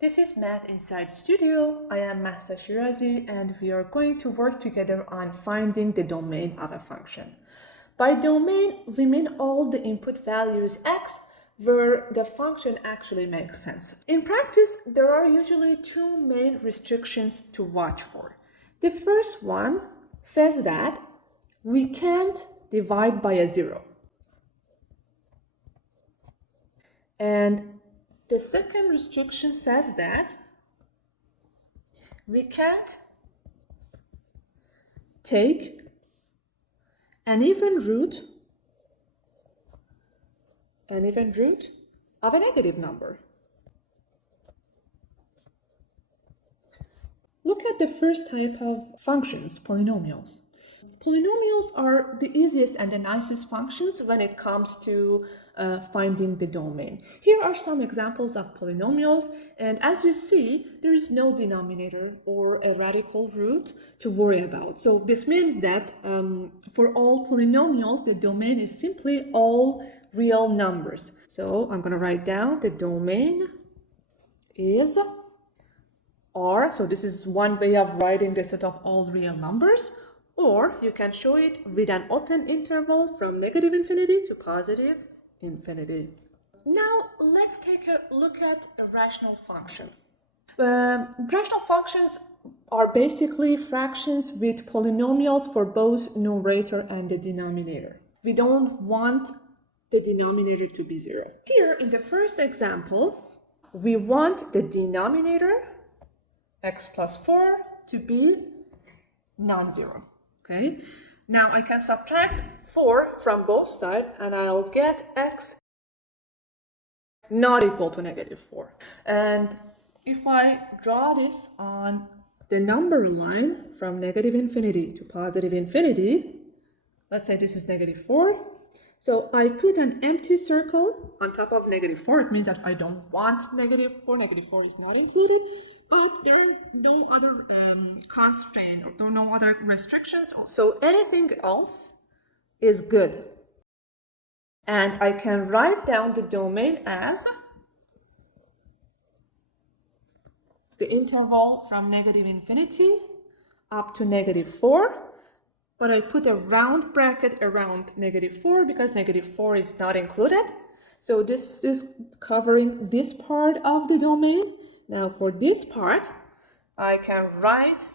This is Math Inside Studio. I am Mahsa Shirazi and we are going to work together on finding the domain of a function. By domain, we mean all the input values x where the function actually makes sense. In practice, there are usually two main restrictions to watch for. The first one says that we can't divide by a zero. And the second restriction says that we can't take an even root of a negative number. Look at the first type of functions, polynomials. Polynomials are the easiest and the nicest functions when it comes to finding the domain. Here are some examples of polynomials, and as you see, there is no denominator or a radical root to worry about. So this means that for all polynomials, the domain is simply all real numbers. So I'm going to write down the domain is R. So this is one way of writing the set of all real numbers. Or you can show it with an open interval from negative infinity to positive infinity. Now let's take a look at a rational function. Rational functions are basically fractions with polynomials for both numerator and the denominator. We don't want the denominator to be zero. Here in the first example, we want the denominator, x plus 4, to be non-zero. Okay, now I can subtract 4 from both sides and I'll get x not equal to negative 4. And if I draw this on the number line from negative infinity to positive infinity, let's say this is negative 4. So I put an empty circle on top of negative 4. It means that I don't want negative 4. Negative 4 is not included, but there are no other constraint or there are no other restrictions. So anything else is good. And I can write down the domain as the interval from negative infinity up to negative 4. But I put a round bracket around negative 4 because negative 4 is not included. So this is covering this part of the domain. Now for this part, I can write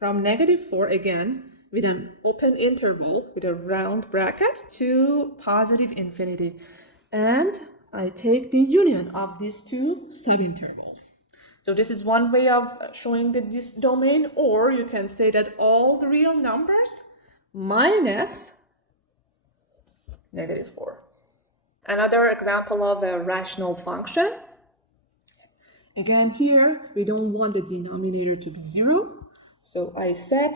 from negative 4 again with an open interval with a round bracket to positive infinity. And I take the union of these two subintervals. So this is one way of showing this domain, or you can say that all the real numbers minus negative 4. Another example of a rational function. Again, here we don't want the denominator to be 0. So I set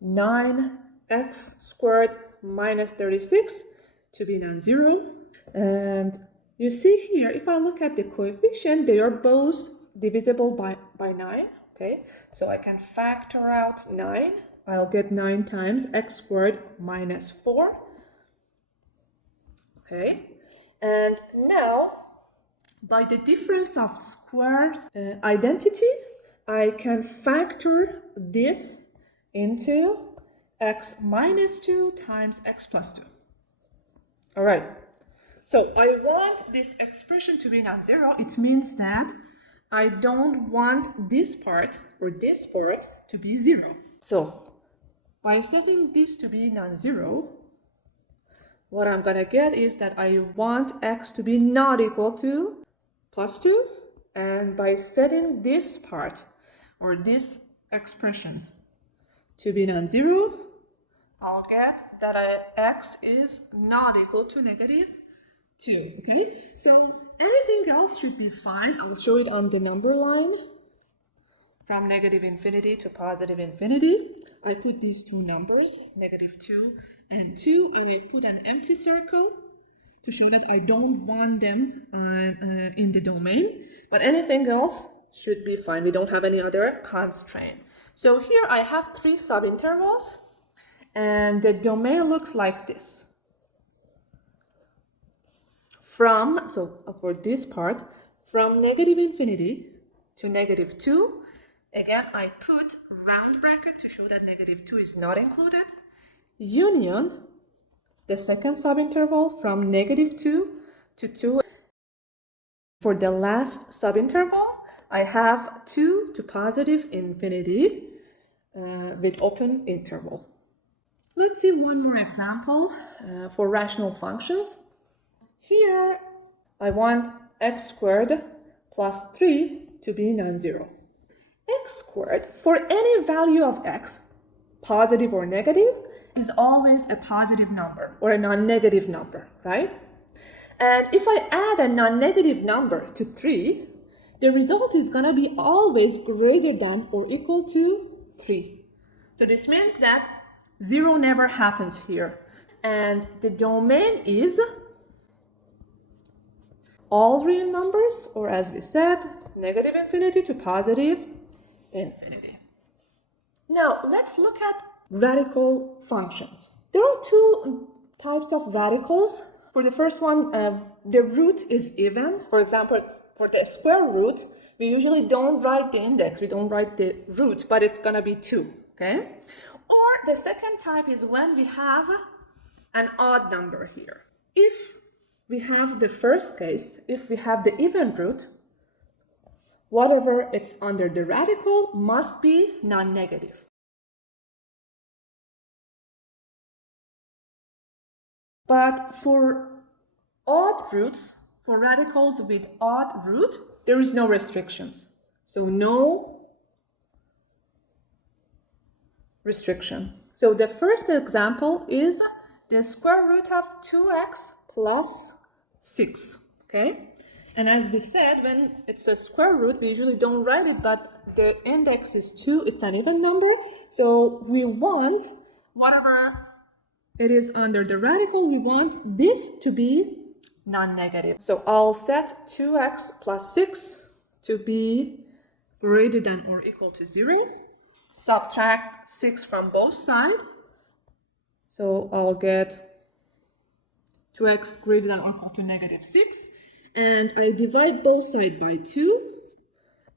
9x squared minus 36 to be non-zero. And you see here, if I look at the coefficient, they are both divisible by 9. Okay, so I can factor out 9. I'll get 9 times x squared minus 4. Okay, and now by the difference of squares identity, I can factor this into x minus 2 times x plus 2. All right, so I want this expression to be non-zero. It means that I don't want this part or this part to be 0. So by setting this to be non-zero, what I'm going to get is that I want x to be not equal to plus 2. And by setting this part or this expression to be non-zero, I'll get that x is not equal to negative 2. Okay, so anything else should be fine. I'll show it on the number line. From negative infinity to positive infinity, I put these two numbers, negative 2 and 2, and I put an empty circle to show that I don't want them in the domain. But anything else should be fine. We don't have any other constraint. So here I have 3 subintervals, and the domain looks like this. For this part, from negative infinity to negative 2. Again, I put round bracket to show that negative 2 is not included. Union, the second subinterval from negative 2 to 2. For the last subinterval, I have 2 to positive infinity with open interval. Let's see one more example for rational functions. Here, I want x squared plus 3 to be non-zero. X squared, for any value of x, positive or negative, is always a positive number or a non-negative number, right? And if I add a non-negative number to 3, the result is going to be always greater than or equal to 3. So this means that 0 never happens here. And the domain is all real numbers, or as we said, negative infinity to positive infinity. Now, let's look at radical functions. There are two types of radicals. For the first one, the root is even. For example, for the square root, we usually don't write the index, we don't write the root, but it's gonna be 2, okay? Or the second type is when we have an odd number here. If we have the first case, if we have the even root, whatever it's under the radical must be non-negative. But for odd roots, for radicals with odd root, there is no restrictions. So no restriction. So the first example is the square root of 2x plus 6, okay? And as we said, when it's a square root, we usually don't write it, but the index is 2, it's an even number. So we want whatever it is under the radical, we want this to be non-negative. So I'll set 2x plus 6 to be greater than or equal to 0. Subtract 6 from both sides. So I'll get 2x greater than or equal to negative 6. And I divide both sides by 2.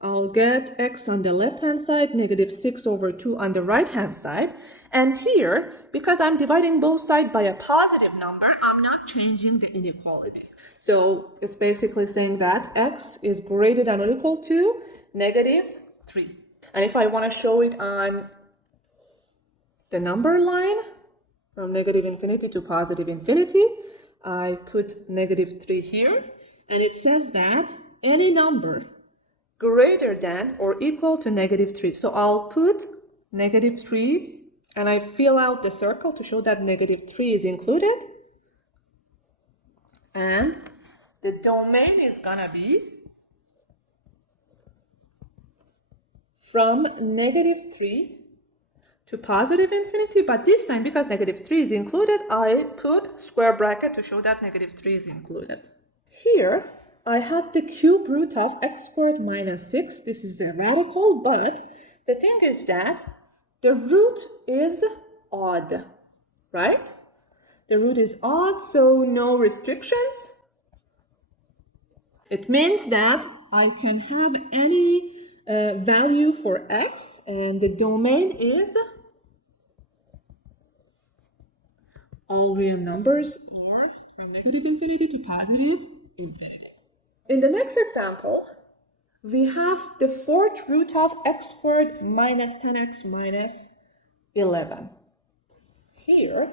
I'll get x on the left-hand side, negative 6 over 2 on the right-hand side. And here, because I'm dividing both sides by a positive number, I'm not changing the inequality. So it's basically saying that x is greater than or equal to negative 3. And if I want to show it on the number line, from negative infinity to positive infinity, I put negative 3 here. And it says that any number greater than or equal to negative 3. So I'll put negative 3, and I fill out the circle to show that negative 3 is included. And the domain is gonna be from negative 3 to positive infinity, but this time, because negative 3 is included, I put square bracket to show that negative 3 is included. Here, I have the cube root of x squared minus 6. This is a radical, but the thing is that the root is odd, right? The root is odd, so no restrictions. It means that I can have any value for x, and the domain is all real numbers, or from negative infinity to positive infinity. In the next example, we have the fourth root of x squared minus 10x minus 11. Here,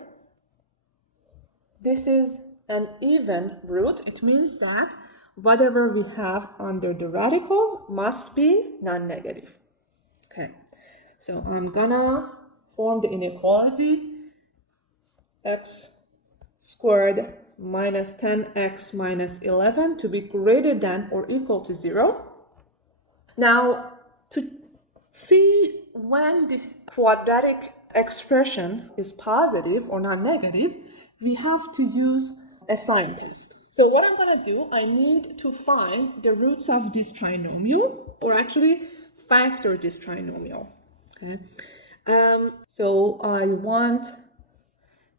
this is an even root. It means that whatever we have under the radical must be non-negative. Okay, so I'm gonna form the inequality x squared minus 10x minus 11 to be greater than or equal to 0. Now, to see when this quadratic expression is positive or non-negative, we have to use a sign test. So what I'm going to do, I need to find the roots of this trinomial, or actually factor this trinomial. Okay. So I want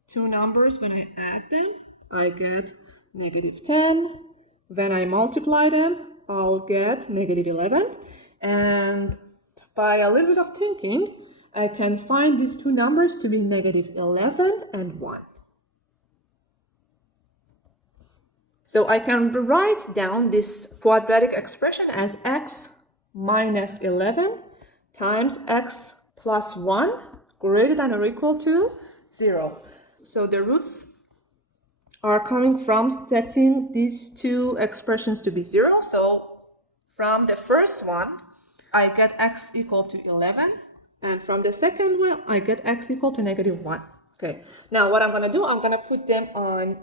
two numbers. When I add them, I get negative 10. When I multiply them, I'll get negative 11. And by a little bit of thinking, I can find these two numbers to be negative 11 and 1. So I can write down this quadratic expression as x minus 11 times x plus 1 greater than or equal to 0. So the roots are coming from setting these two expressions to be 0. So from the first one, I get x equal to 11. And from the second one, I get x equal to negative 1. Okay. Now what I'm going to do, I'm going to put them on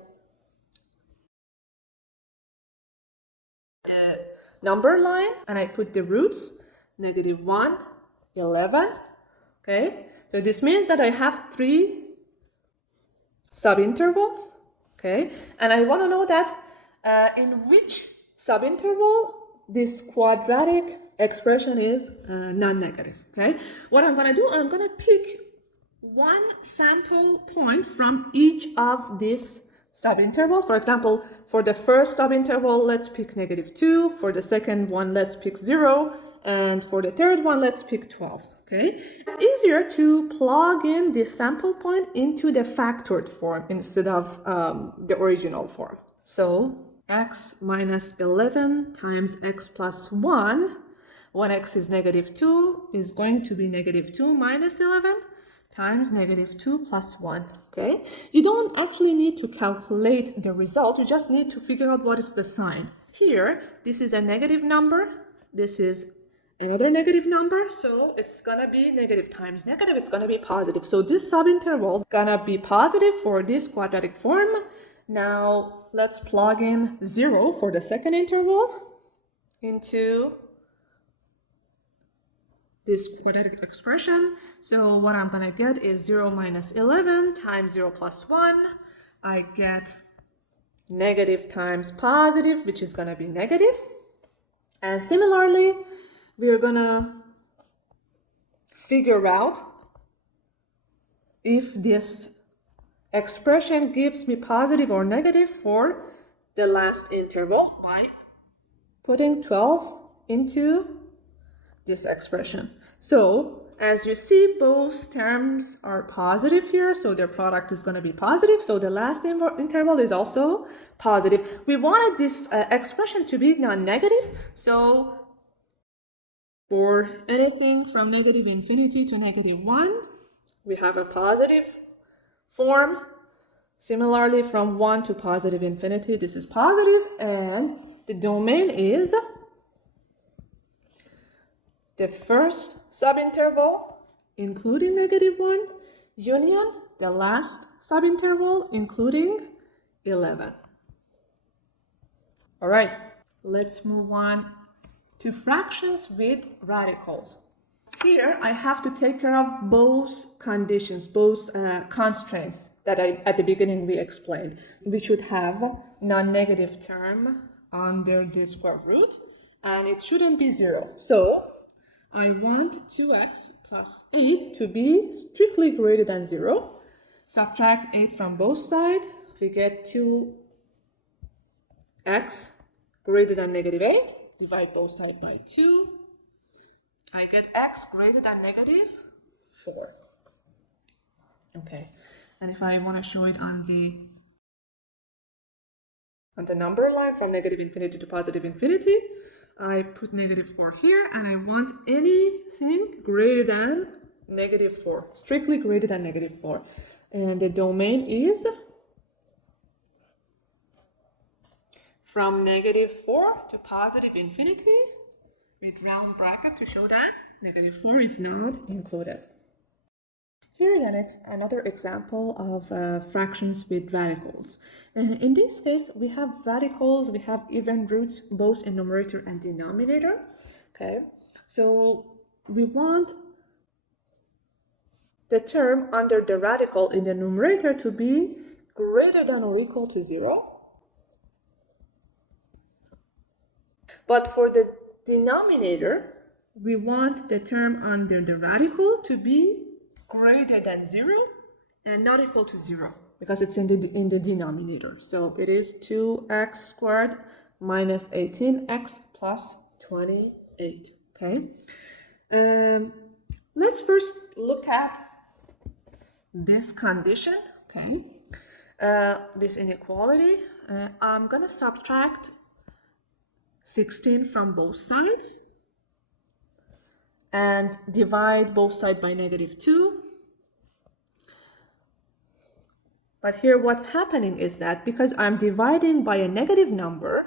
the number line, and I put the roots, negative 1, 11. Okay. So this means that I have 3 subintervals. Okay. And I want to know that in which subinterval this quadratic expression is non-negative. Okay. What I'm going to do, I'm going to pick one sample point from each of these subintervals. For example, for the first subinterval, let's pick negative 2. For the second one, let's pick 0. And for the third one, let's pick 12. Okay. It's easier to plug in this sample point into the factored form instead of the original form. So x minus 11 times x plus 1, when x is negative 2, is going to be negative 2 minus 11 times negative 2 plus 1, okay? You don't actually need to calculate the result, you just need to figure out what is the sign. Here, this is a negative number, this is another negative number, so it's gonna be negative times negative, it's gonna be positive. So this subinterval gonna be positive for this quadratic form. Now, let's plug in 0 for the second interval into this quadratic expression. So what I'm gonna get is 0 minus 11 times 0 plus 1. I get negative times positive, which is gonna be negative. And similarly, we're gonna figure out if this expression gives me positive or negative for the last interval by putting 12 into this expression. So as you see, both terms are positive here, so their product is going to be positive. So the last interval is also positive. We wanted this expression to be non-negative, so for anything from negative infinity to negative 1, we have a positive form. Similarly, from 1 to positive infinity, this is positive, and the domain is the first subinterval, including negative 1, union the last subinterval, including 11. All right, let's move on to fractions with radicals. Here, I have to take care of both conditions, both constraints that at the beginning we explained. We should have non-negative term under the square root, and it shouldn't be 0. So I want 2x plus 8 to be strictly greater than 0. Subtract 8 from both sides. We get 2x greater than negative 8. Divide both sides by 2. I get x greater than negative 4. Okay. And if I want to show it on the number line from negative infinity to positive infinity, I put negative 4 here, and I want anything greater than negative 4, strictly greater than negative 4. And the domain is from negative 4 to positive infinity, with round bracket to show that negative 4 is not included. Here is another example of fractions with radicals. In this case, we have radicals, we have even roots both in numerator and denominator. Okay, so we want the term under the radical in the numerator to be greater than or equal to 0. But for the denominator, we want the term under the radical to be greater than 0 and not equal to 0 because it's in the denominator. So it is 2x squared minus 18x plus 28. Okay. Let's first look at this condition. Okay. This inequality. I'm gonna subtract 16 from both sides and divide both sides by -2. But here what's happening is that because I'm dividing by a negative number,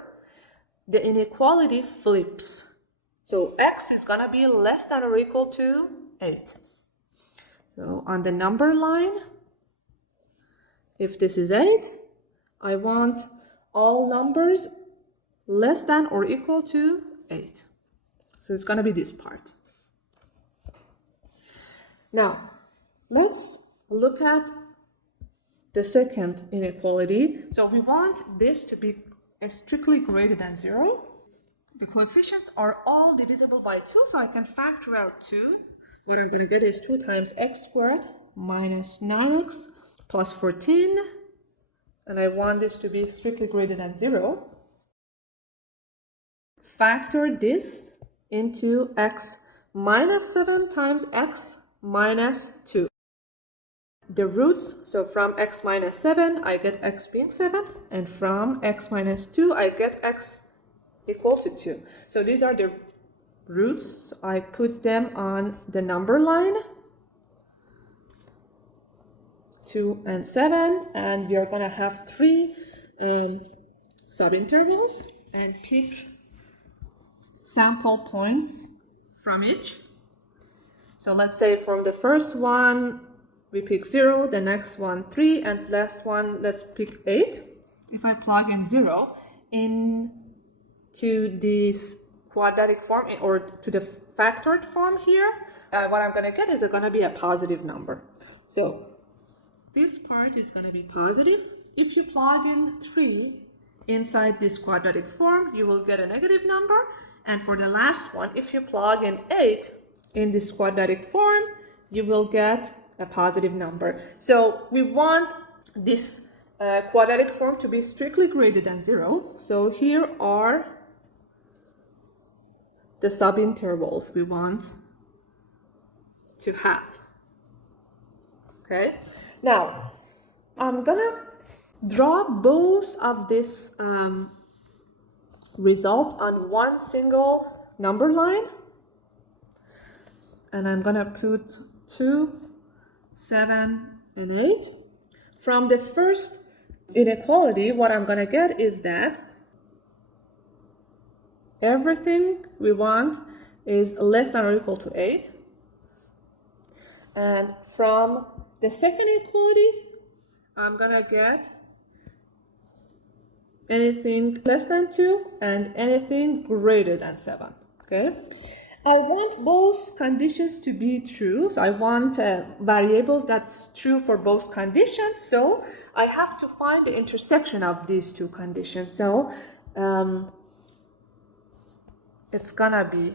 the inequality flips. So x is gonna be less than or equal to 8. So on the number line, if this is 8, I want all numbers less than or equal to 8. So it's gonna be this part. Now, let's look at the second inequality. So we want this to be strictly greater than 0. The coefficients are all divisible by 2, so I can factor out 2. What I'm going to get is 2 times x squared minus 9x plus 14. And I want this to be strictly greater than 0. Factor this into x minus 7 times x minus 2. The roots, so from x minus 7, I get x being 7, and from x minus 2, I get x equal to 2. So these are the roots. I put them on the number line, 2 and 7, and we are going to have 3 subintervals and pick sample points from each. So let's say from the first one, we pick 0, the next one 3, and last one, let's pick 8. If I plug in 0 into this quadratic form or to the factored form here, what I'm going to get is going to be a positive number. So this part is going to be positive. If you plug in 3 inside this quadratic form, you will get a negative number. And for the last one, if you plug in 8 in this quadratic form, you will get a positive number. So we want this quadratic form to be strictly greater than 0. So here are the subintervals we want to have. Okay. Now, I'm gonna draw both of this result on one single number line. And I'm gonna put 2, 7, and 8. From the first inequality, what I'm going to get is that everything we want is less than or equal to 8. And from the second inequality, I'm going to get anything less than 2 and anything greater than 7. Okay? I want both conditions to be true. So I want variables that's true for both conditions. So I have to find the intersection of these two conditions. So it's gonna be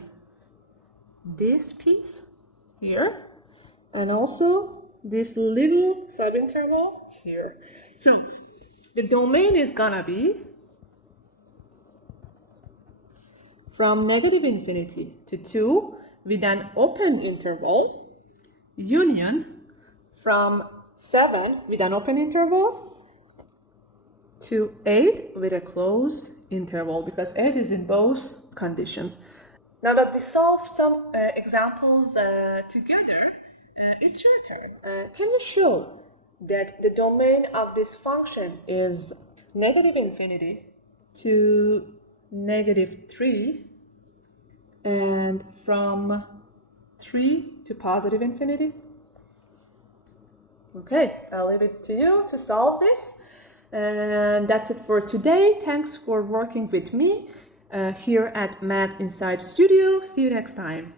this piece here and also this little subinterval here. So the domain is gonna be from -∞ to 2 with an open interval, union from 7 with an open interval to 8 with a closed interval, because 8 is in both conditions. Now that we solved some examples together, it's your turn. Can you show that the domain of this function is -∞ to -3 and from 3 to +∞? Okay, I'll leave it to you to solve this. And that's it for today. Thanks for working with me here at Math Inside Studio. See you next time.